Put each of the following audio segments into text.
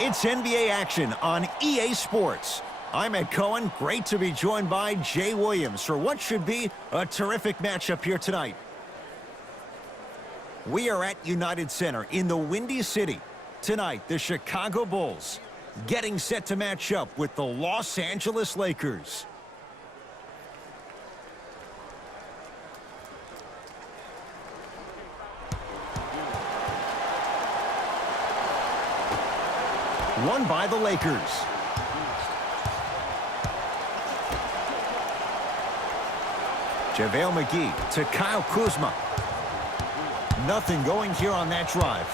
It's NBA action on EA Sports. I'm Ed Cohen. Great to be joined by Jay Williams for what should be a terrific matchup here tonight. We are at United Center in the Windy City. Tonight, the Chicago Bulls getting set to match up with the Los Angeles Lakers. Won by the Lakers. JaVale McGee to Kyle Kuzma. Nothing going here on that drive.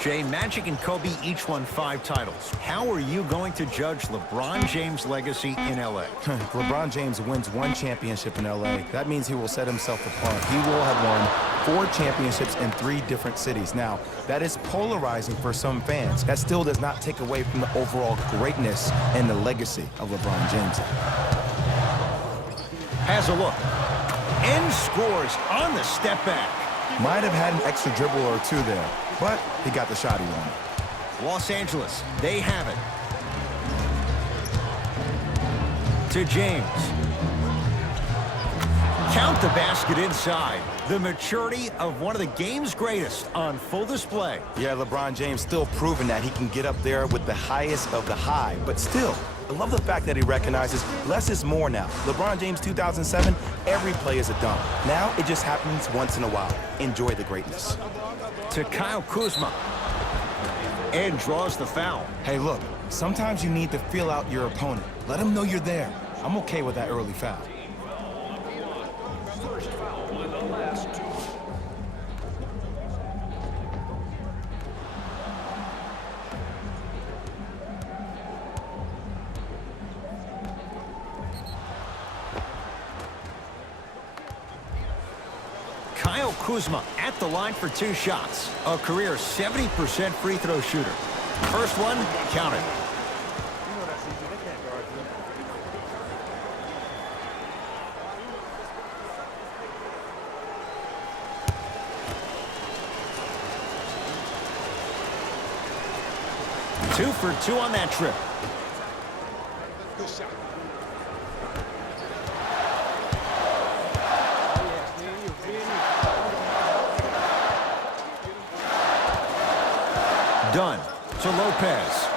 Jay, Magic and Kobe each won 5 titles. How are you going to judge LeBron James' legacy in L.A.? LeBron James wins 1 championship in L.A. That means he will set himself apart. He will have won 4 championships in 3 different cities. Now, that is polarizing for some fans. That still does not take away from the overall greatness and the legacy of LeBron James. Has a look. And scores on the step back. Might have had an extra dribble or 2 there, but he got the shot he wanted. Los Angeles, they have it. To James. Count the basket inside. The maturity of one of the game's greatest on full display. Yeah, LeBron James still proving that he can get up there with the highest of the high, but still, I love the fact that he recognizes less is more now. LeBron James 2007, every play is a dunk. Now it just happens once in a while. Enjoy the greatness. To Kyle Kuzma. And draws the foul. Hey, look, sometimes you need to feel out your opponent. Let him know you're there. I'm okay with that early foul. Kyle Kuzma at the line for 2 shots. A career 70% free throw shooter. First one, counted. Two for 2 on that trip. Done to Lopez.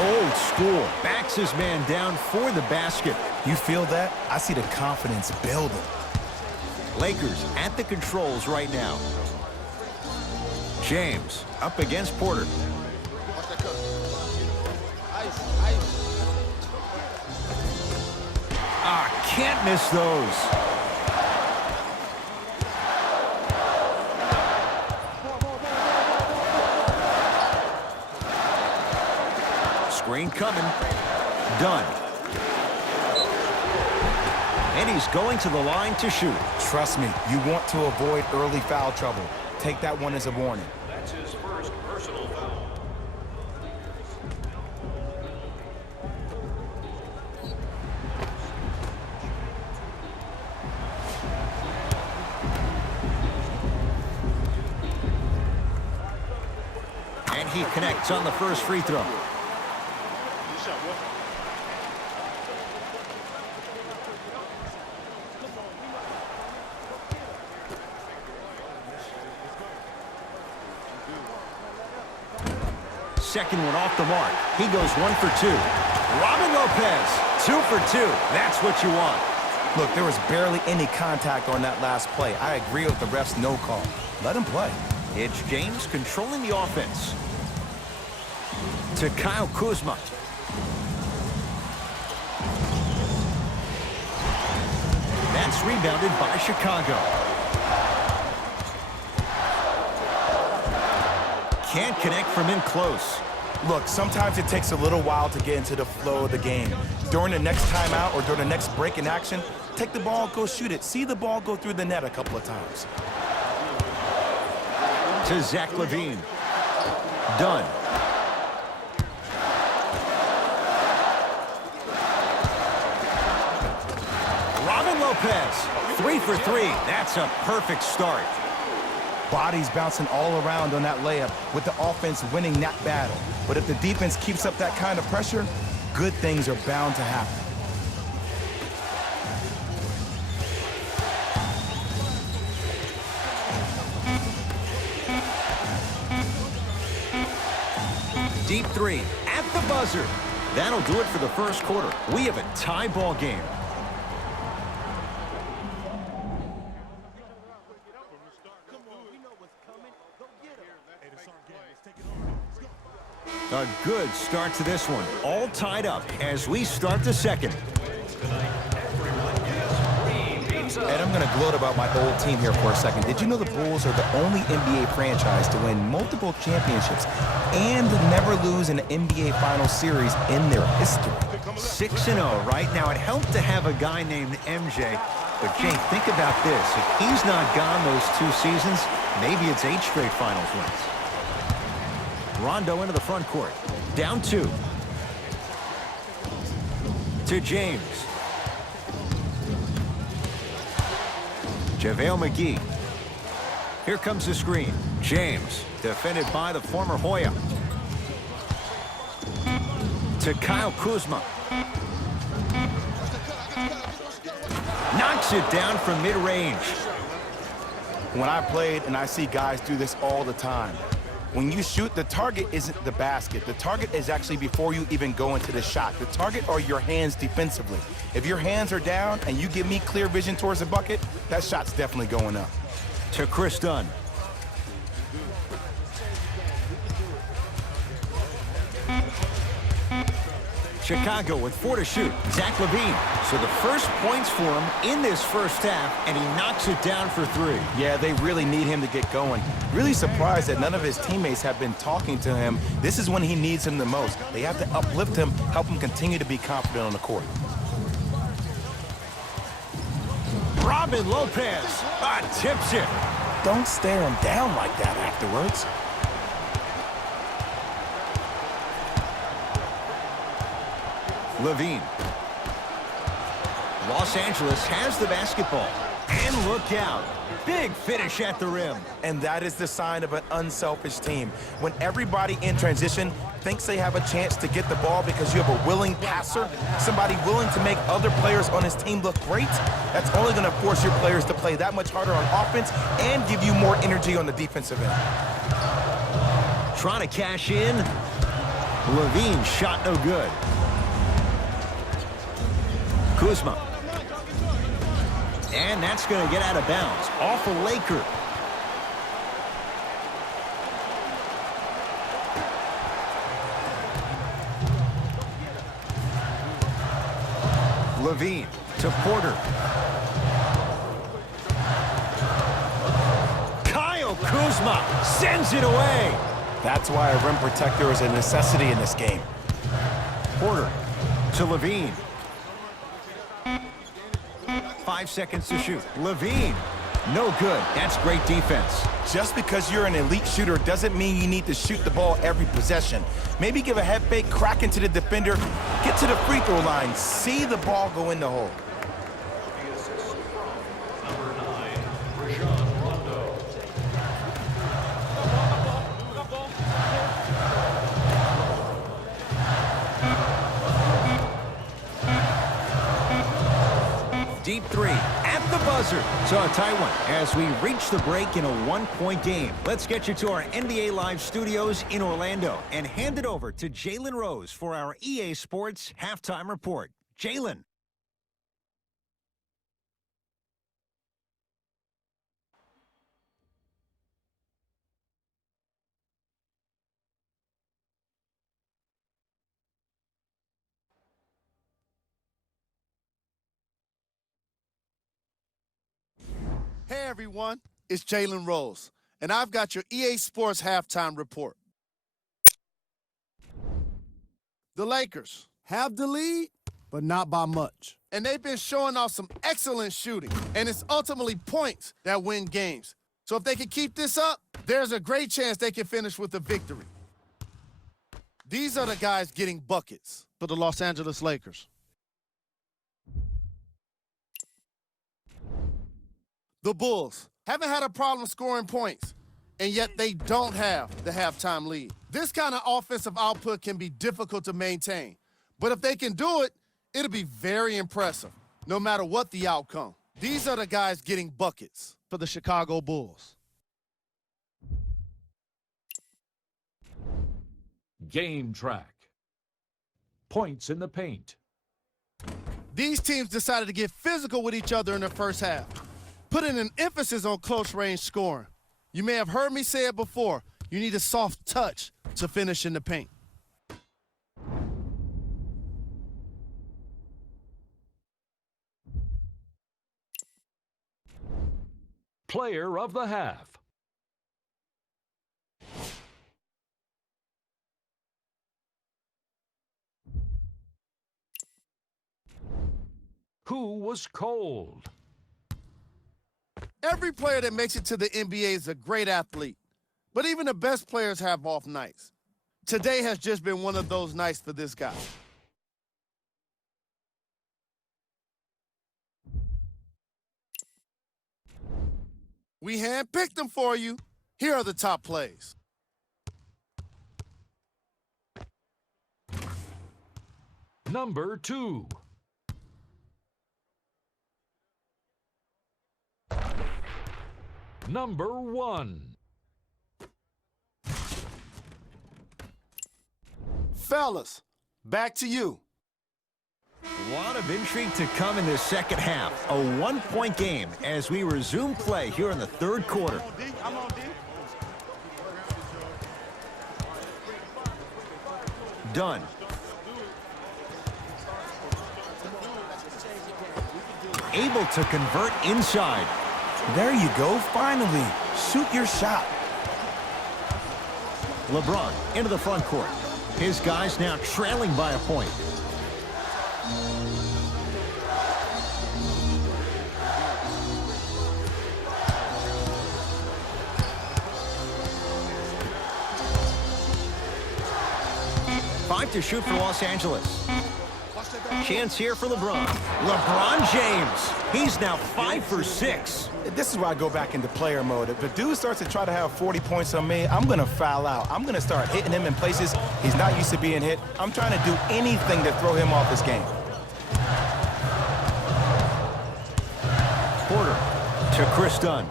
Old school. Backs his man down for the basket. You feel that? I see the confidence building. Lakers at the controls right now. James up against Porter. Can't miss those. Screen coming. Done. And he's going to the line to shoot. Trust me, you want to avoid early foul trouble. Take that one as a warning. That's his first personal foul. And he connects on the first free throw. Second one off the mark. He goes 1 for 2. Robin Lopez, 2 for 2. That's what you want. Look, there was barely any contact on that last play. I agree with the ref's no call. Let him play. It's James controlling the offense. To Kyle Kuzma. That's rebounded by Chicago. Can't connect from in close. Look, sometimes it takes a little while to get into the flow of the game. During the next timeout or during the next break in action, take the ball, go shoot it. See the ball go through the net a couple of times. To Zach LaVine. Done. Robin Lopez, 3 for 3. That's a perfect start. Bodies bouncing all around on that layup with the offense winning that battle. But if the defense keeps up that kind of pressure, good things are bound to happen. Deep three at the buzzer. That'll do it for the first quarter. We have a tie ball game. A good start to this one. All tied up as we start the second. And I'm going to gloat about my old team here for a second. Did you know the Bulls are the only NBA franchise to win multiple championships and never lose an NBA Finals series in their history? 6-0 right now. It helped to have a guy named MJ. But, Jay, think about this. If he's not gone those 2 seasons, maybe it's 8 straight Finals wins. Rondo into the front court. Down 2. To James. JaVale McGee. Here comes the screen. James, defended by the former Hoya. To Kyle Kuzma. Knocks it down from mid-range. When I played, and I see guys do this all the time, when you shoot, the target isn't the basket. The target is actually before you even go into the shot. The target are your hands defensively. If your hands are down and you give me clear vision towards the bucket, that shot's definitely going up. To Chris Dunn. Chicago with 4 to shoot. Zach LaVine. So the first points for him in this first half, and he knocks it down for 3. Yeah, they really need him to get going. Really surprised that none of his teammates have been talking to him. This is when he needs him the most. They have to uplift him, help him continue to be confident on the court. Robin Lopez tips it. Don't stare him down like that afterwards. LaVine. Los Angeles has the basketball. And look out. Big finish at the rim. And that is the sign of an unselfish team. When everybody in transition thinks they have a chance to get the ball because you have a willing passer, somebody willing to make other players on his team look great, that's only going to force your players to play that much harder on offense and give you more energy on the defensive end. Trying to cash in. LaVine shot no good. Kuzma. And that's going to get out of bounds. Off a Laker. LaVine to Porter. Kyle Kuzma sends it away. That's why a rim protector is a necessity in this game. Porter to LaVine. 5 seconds to shoot. LaVine. No good. That's great defense. Just because you're an elite shooter doesn't mean you need to shoot the ball every possession. Maybe give a head fake, crack into the defender, get to the free throw line, see the ball go in the hole. Deep 3 at the buzzer. So a tight one as we reach the break in a 1-point game. Let's get you to our NBA Live studios in Orlando and hand it over to Jalen Rose for our EA Sports halftime report. Jalen. Hey everyone, it's Jalen Rose, and I've got your EA Sports halftime report. The Lakers have the lead, but not by much. And they've been showing off some excellent shooting, and it's ultimately points that win games. So if they can keep this up, there's a great chance they can finish with a victory. These are the guys getting buckets for the Los Angeles Lakers. The Bulls haven't had a problem scoring points, and yet they don't have the halftime lead. This kind of offensive output can be difficult to maintain, but if they can do it, it'll be very impressive, no matter what the outcome. These are the guys getting buckets for the Chicago Bulls. Game track. Points in the paint. These teams decided to get physical with each other in the first half, putting an emphasis on close-range scoring. You may have heard me say it before. You need a soft touch to finish in the paint. Player of the half. Who was cold? Every player that makes it to the NBA is a great athlete, but even the best players have off nights. Today has just been one of those nights for this guy. We handpicked them for you. Here are the top plays. Number 2. Number 1. Fellas, back to you. A lot of intrigue to come in this second half. A one-point game as we resume play here in the third quarter. Dunn. Able to convert inside. There you go, finally. Shoot your shot. LeBron into the front court. His guys now trailing by a point. Five to shoot for Los Angeles. Chance here for LeBron. LeBron James. He's now 5 for 6. This is why I go back into player mode. If a dude starts to try to have 40 points on me, I'm going to foul out. I'm going to start hitting him in places he's not used to being hit. I'm trying to do anything to throw him off this game. Porter to Chris Dunn.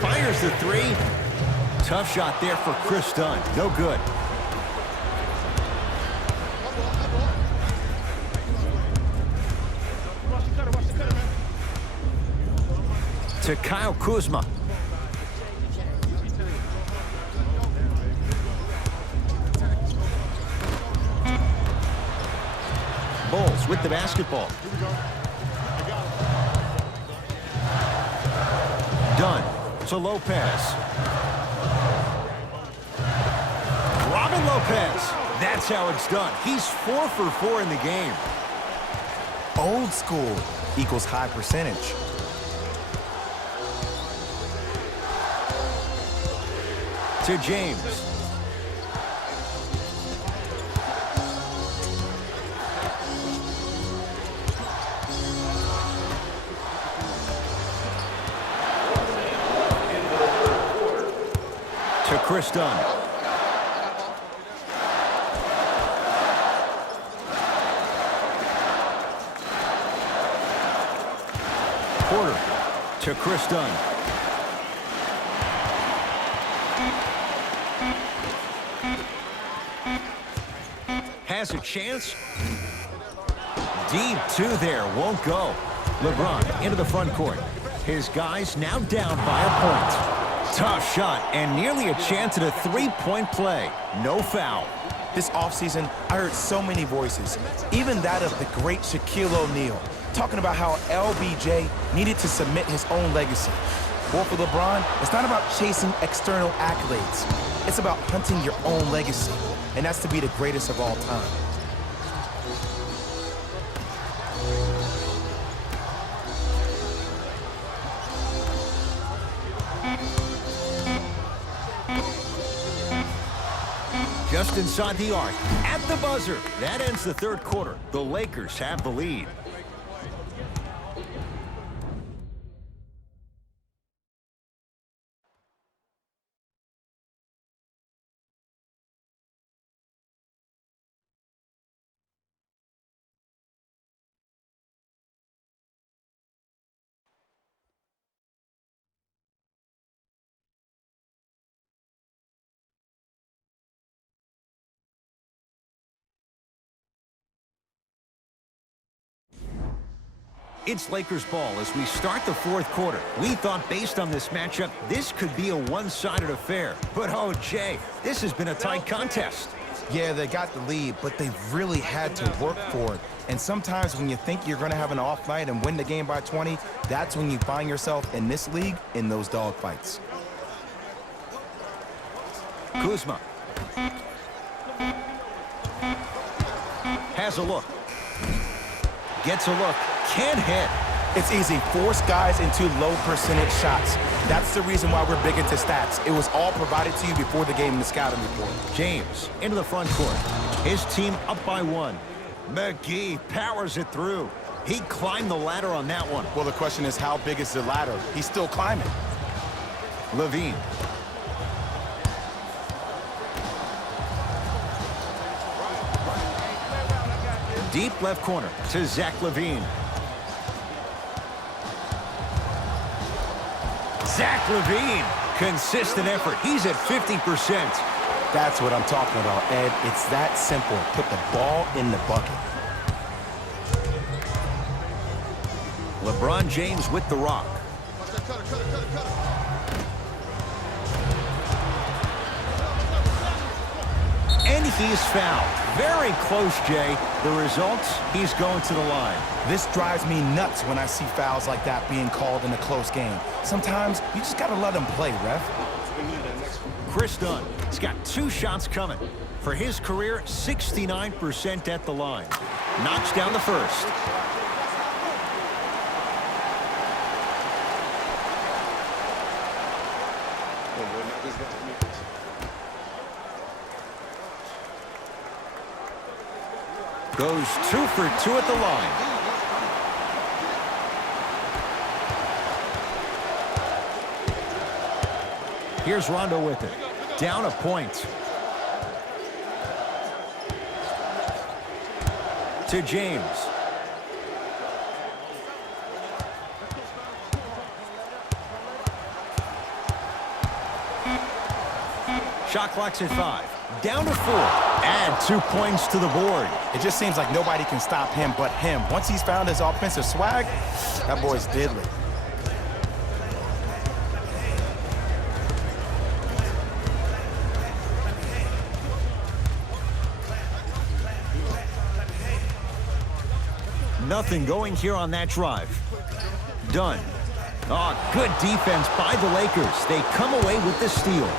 Fires the three. Tough shot there for Chris Dunn. No good. To Kyle Kuzma. Bulls with the basketball. Dunn to Lopez. Robin Lopez. That's how it's done. He's 4 for 4 in the game. Old school equals high percentage. To James. To Chris Dunn. Porter to Chris Dunn. Has a chance. Deep two there, won't go. LeBron into the front court. His guys now down by a point. Tough shot and nearly a chance at a three-point play. No foul. This offseason, I heard so many voices, even that of the great Shaquille O'Neal, talking about how LBJ needed to submit his own legacy. Well, for LeBron, it's not about chasing external accolades. It's about hunting your own legacy, and that's to be the greatest of all time. Just inside the arc, at the buzzer. That ends the third quarter. The Lakers have the lead. It's Lakers ball as we start the fourth quarter. We thought based on this matchup, this could be a one-sided affair. But, oh, Jay, this has been a tight contest. Yeah, they got the lead, but they've really had to work for it. And sometimes when you think you're going to have an off night and win the game by 20, that's when you find yourself in this league in those dogfights. Kuzma has a look. Gets a look. Can't hit. It's easy. Force guys into low percentage shots. That's the reason why we're big into stats. It was all provided to you before the game in the scouting report. James into the front court. His team up by 1. McGee powers it through. He climbed the ladder on that one. Well, the question is, how big is the ladder? He's still climbing. Levine. Deep left corner to Zach Levine. Zach Levine, consistent effort. He's at 50%. That's what I'm talking about, Ed. It's that simple. Put the ball in the bucket. LeBron James with the rock. And he's fouled. Very close, Jay. The result, he's going to the line. This drives me nuts when I see fouls like that being called in a close game. Sometimes you just got to let them play, ref. Chris Dunn, he's got 2 shots coming. For his career, 69% at the line. Knocks down the first. Goes 2 for 2 at the line. Here's Rondo with it. Down a point. To James. Shot clock's at 5. Down to 4. Add 2 points to the board. It just seems like nobody can stop him but him. Once he's found his offensive swag, that boy's deadly. Nothing going here on that drive. Done. Oh, good defense by the Lakers. They come away with the steal.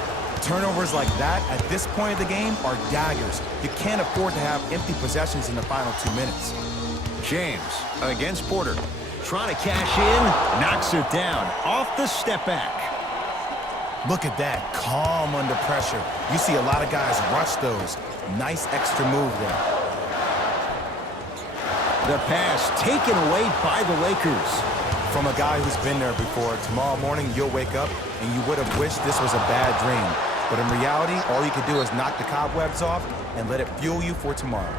Turnovers like that at this point of the game are daggers. You can't afford to have empty possessions in the final 2 minutes. James against Porter. Trying to cash in. Knocks it down. Off the step back. Look at that. Calm under pressure. You see a lot of guys rush those. Nice extra move there. The pass taken away by the Lakers. From a guy who's been there before, tomorrow morning you'll wake up and you would have wished this was a bad dream. But in reality, all you can do is knock the cobwebs off and let it fuel you for tomorrow.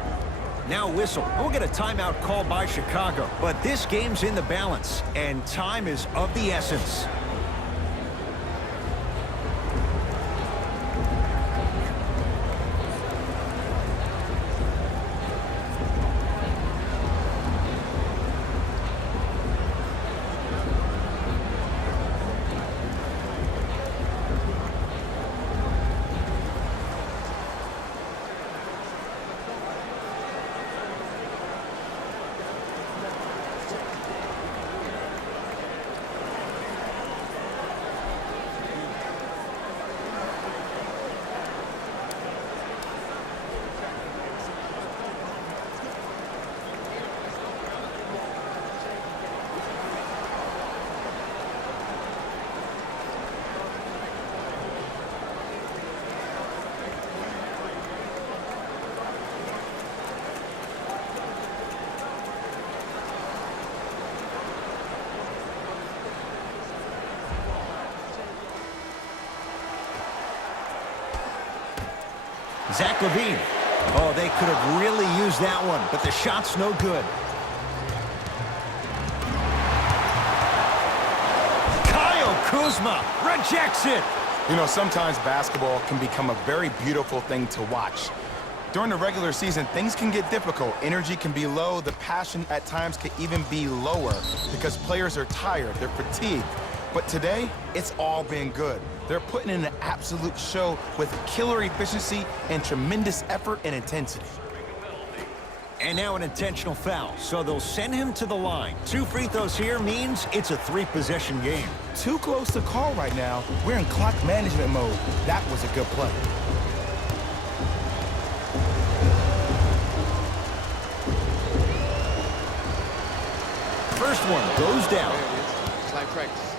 Now whistle. We'll get a timeout called by Chicago. But this game's in the balance, and time is of the essence. Zach Levine. Oh, they could have really used that one, but the shot's no good. Kyle Kuzma rejects it. You know, sometimes basketball can become a very beautiful thing to watch. During the regular season, things can get difficult. Energy can be low. The passion at times can even be lower because players are tired. They're fatigued. But today, it's all been good. They're putting in an absolute show with killer efficiency and tremendous effort and intensity. And now an intentional foul, so they'll send him to the line. 2 free throws here means it's a 3-possession game. Too close to call right now. We're in clock management mode. That was a good play. First one goes down. It's like practice.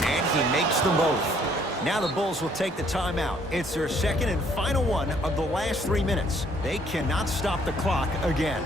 And he makes them both. Now the Bulls will take the timeout. It's their second and final one of the last 3 minutes. They cannot stop the clock again.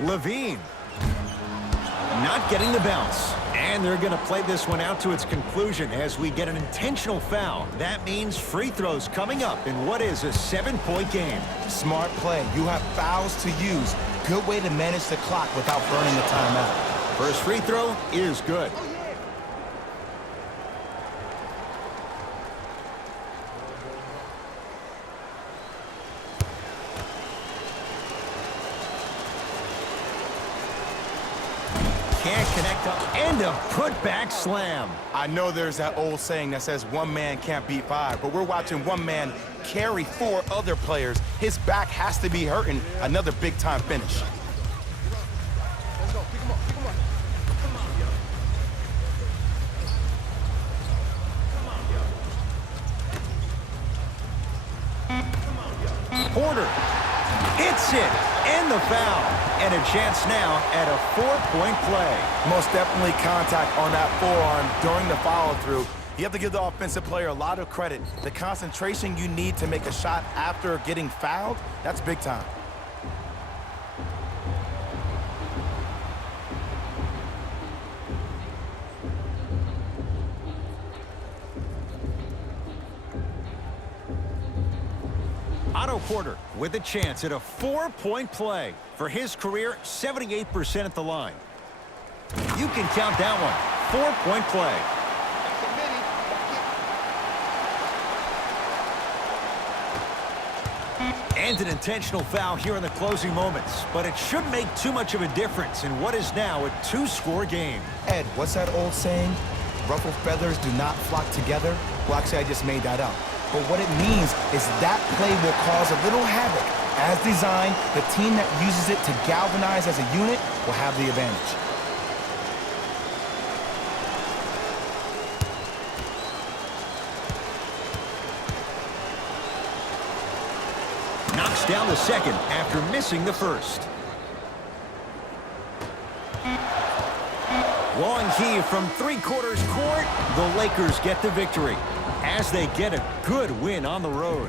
Levine not getting the bounce. And they're going to play this one out to its conclusion as we get an intentional foul. That means free throws coming up in what is a 7-point game. Smart play. You have fouls to use. Good way to manage the clock without burning the timeout. First free throw is good. Can't connect up, and a putback slam. I know there's that old saying that says one man can't beat 5, but we're watching one man carry 4 other players. His back has to be hurting. Another big-time finish. Let's go. Pick him up. Pick him up. Porter hits it, and the foul. And a chance now at a 4-point play. Most definitely contact on that forearm during the follow-through. You have to give the offensive player a lot of credit. The concentration you need to make a shot after getting fouled, that's big time. Otto Porter with a chance at a 4-point play. For his career, 78% at the line. You can count that one. 4-point play. And an intentional foul here in the closing moments. But it shouldn't make too much of a difference in what is now a 2-score game. Ed, what's that old saying? Ruffled feathers do not flock together? Well, actually, I just made that up. But what it means is that play will cause a little havoc. As designed, the team that uses it to galvanize as a unit will have the advantage. Knocks down the second after missing the first. Long key from 3/4 court. The Lakers get the victory as they get a good win on the road.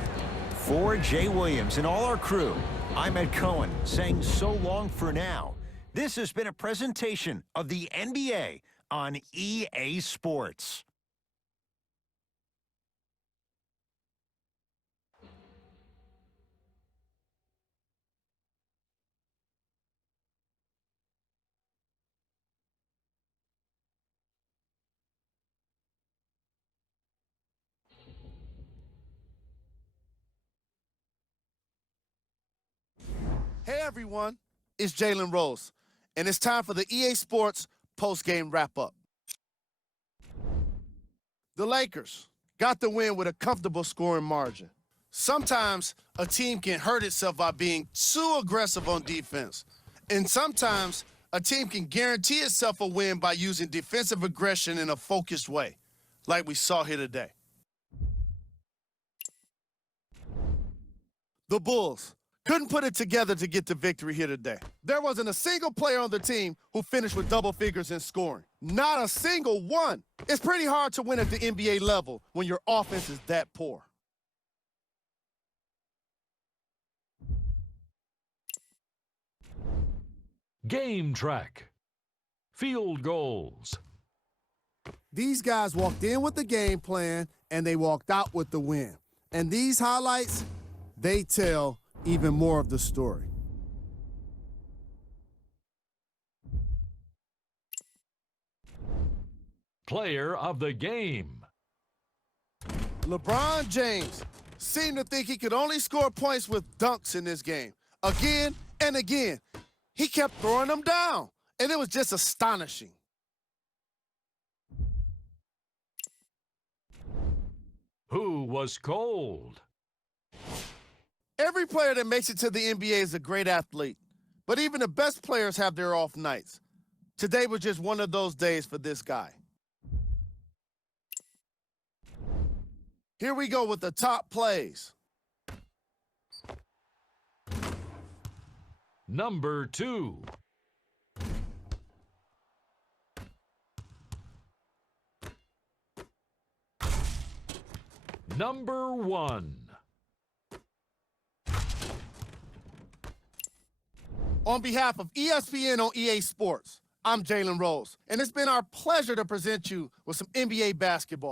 For Jay Williams and all our crew, I'm Ed Cohen saying so long for now. This has been a presentation of the NBA on EA Sports. Hey everyone, it's Jalen Rose, and it's time for the EA Sports post-game wrap-up. The Lakers got the win with a comfortable scoring margin. Sometimes a team can hurt itself by being too aggressive on defense, and sometimes a team can guarantee itself a win by using defensive aggression in a focused way, like we saw here today. The Bulls couldn't put it together to get the victory here today. There wasn't a single player on the team who finished with double figures in scoring. Not a single one. It's pretty hard to win at the NBA level when your offense is that poor. Game track. Field goals. These guys walked in with the game plan, and they walked out with the win. And these highlights, they tell even more of the story. Player of the game. LeBron James seemed to think he could only score points with dunks in this game. Again and again, he kept throwing them down, and it was just astonishing. Who was cold? Every player that makes it to the NBA is a great athlete, but even the best players have their off nights. Today was just one of those days for this guy. Here we go with the top plays. Number 2. Number 1. On behalf of ESPN on EA Sports, I'm Jalen Rose, and it's been our pleasure to present you with some NBA basketball.